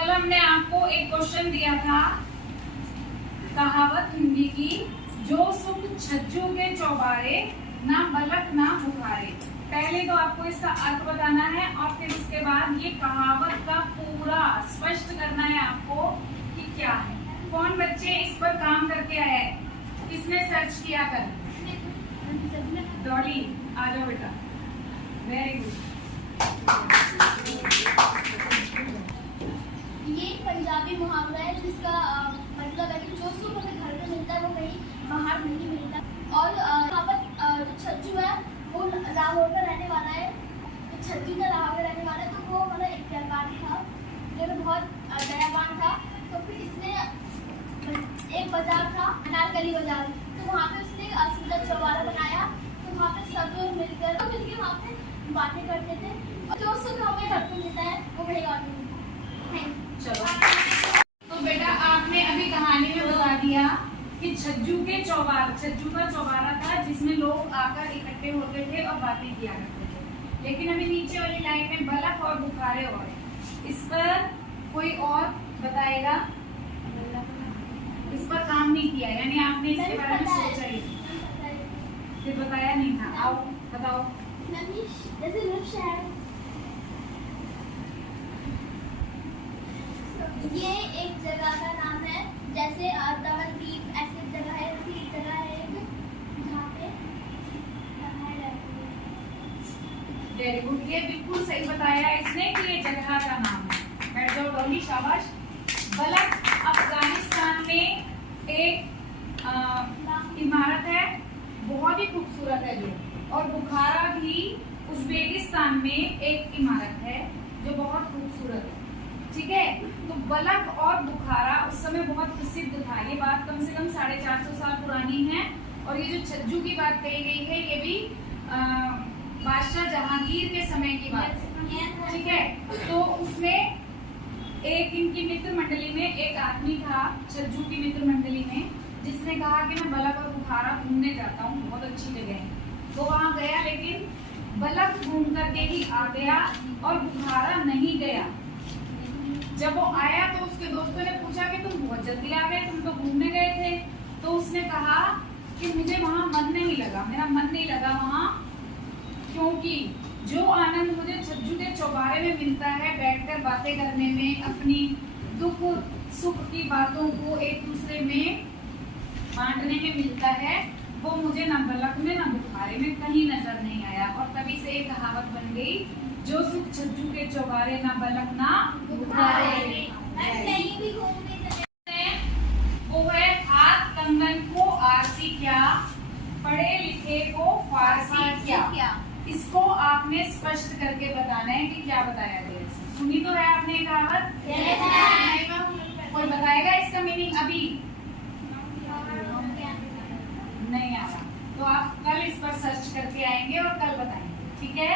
कल हमने आपको एक क्वेश्चन दिया था कहावत हिंदी की, जो सुख छज्जू के चौबारे, ना बलक ना बुखारे। पहले तो आपको इसका अर्थ बताना है और फिर उसके बाद ये कहावत का पूरा स्पष्ट करना है आपको कि क्या है। कौन बच्चे इस पर काम करके आया है, किसने सर्च किया कर? डॉली आ जाओ बेटा, वेरी गुड। ये पंजाबी मुहावरा है जिसका मतलब है कि जो सुख हमें घर में मिलता है वो कहीं बाहर नहीं मिलता। और कहावत छज्जू है वो लाहौर का रहने वाला है, तो छज्जू का लाहौर का रहने वाला है, तो वो मतलब एक व्यापारी था जो बहुत दयावान था। तो फिर इसने एक बाजार था अनारकली बाजार, तो वहाँ पे उसने सुंदर चौबारा बनाया। तो वहाँ पे सब लोग मिलकर वहाँ पे बातें करते थे और जो सुख हमें घर पे मिलता है वो कहीं और नहीं मिलता। चलो, तो बेटा आपने अभी कहानी में बता दिया कि छज्जू के चौबारा, छज्जू का चौबारा था जिसमें लोग आकर इकट्ठे होते थे और बातें किया करते थे। लेकिन अभी नीचे वाली लाइन में बलक और बुखारे और है, इस पर कोई और बताएगा? इस पर काम नहीं किया, यानी आपने इसके बारे में सोचा ही फिर बताया नहीं था। आओ बताओ। जैसे वृक्ष है, ये एक जगह का नाम है, जैसे तमनदीप ऐसी जगह है, एक जगह है जहाँ पे वेरी गुड, ये बिल्कुल सही बताया इसने कि ये जगह का नाम है। बैठ जाओ डॉली, शाबाश। बलक अफगानिस्तान में एक इमारत है, बहुत ही खूबसूरत है ये। और बुखारा भी उज्बेकिस्तान में एक इमारत है जो बहुत खूबसूरत है। ठीक है, तो बलक और बुखारा उस समय बहुत प्रसिद्ध था। ये बात कम से कम 450 साल पुरानी है। और ये जो छज्जू की बात कही गई है ये भी बादशाह जहांगीर के समय की बात है। ठीक है, तो उसमें एक इनकी मित्र मंडली में एक आदमी था, छज्जू की मित्र मंडली में, जिसने कहा कि मैं बलक और बुखारा घूमने जाता हूँ, बहुत अच्छी जगह है। तो वहाँ गया, लेकिन बलक घूम करके ही आ गया और बुखारा नहीं गया। जब वो आया तो उसके दोस्तों ने पूछा कि तुम बहुत जल्दी आ गए, तुम तो घूमने गए थे। तो उसने कहा कि मुझे वहाँ मन नहीं लगा, मेरा मन नहीं लगा वहाँ, क्योंकि जो आनंद मुझे छज्जू के चौबारे में मिलता है, बैठकर बातें करने में, अपनी दुख सुख की बातों को एक दूसरे में बांटने में मिलता है, वो मुझे न बलक में न बुखारे में कहीं नजर नहीं आया। और तभी से एक कहावत बन गई, जो सुख छज्जू के चौबारे, ना बलक ना बुखारे। वो है हाथ कंगन को आरसी क्या, पढ़े लिखे को फारसी क्या। इसको आपने स्पष्ट करके बताना है कि क्या बताया गया। सुनी तो है आपने कहावत? कोई बताएगा इसका मीनिंग? अभी नहीं आ रहा, तो आप कल इस पर सर्च करके आएंगे और कल बताएंगे। ठीक है।